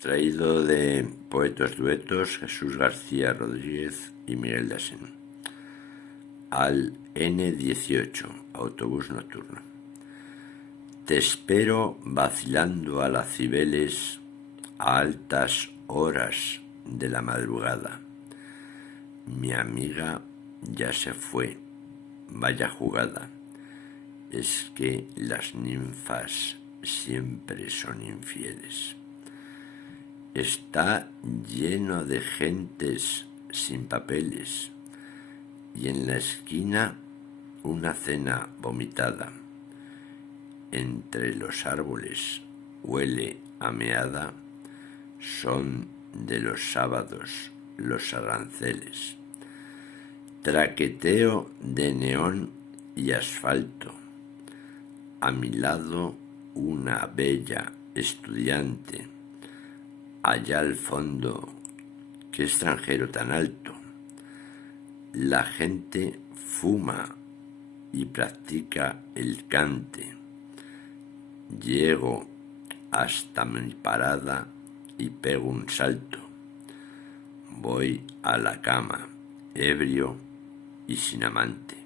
Traído de Poetos Duetos, Jesús García Rodríguez y Miguel Dasen. Al N18, autobús nocturno. Te espero vacilando a las Cibeles a altas horas de la madrugada. Mi amiga ya se fue, vaya jugada. Es que las ninfas siempre son infieles. Está lleno de gentes sin papeles y en la esquina una cena vomitada. Entre los árboles huele a meada, son de los sábados los aranceles. Traqueteo de neón y asfalto. A mi lado una bella estudiante. Allá al fondo, qué extranjero tan alto. La gente fuma y practica el cante. Llego hasta mi parada y pego un salto. Voy a la cama, ebrio y sin amante.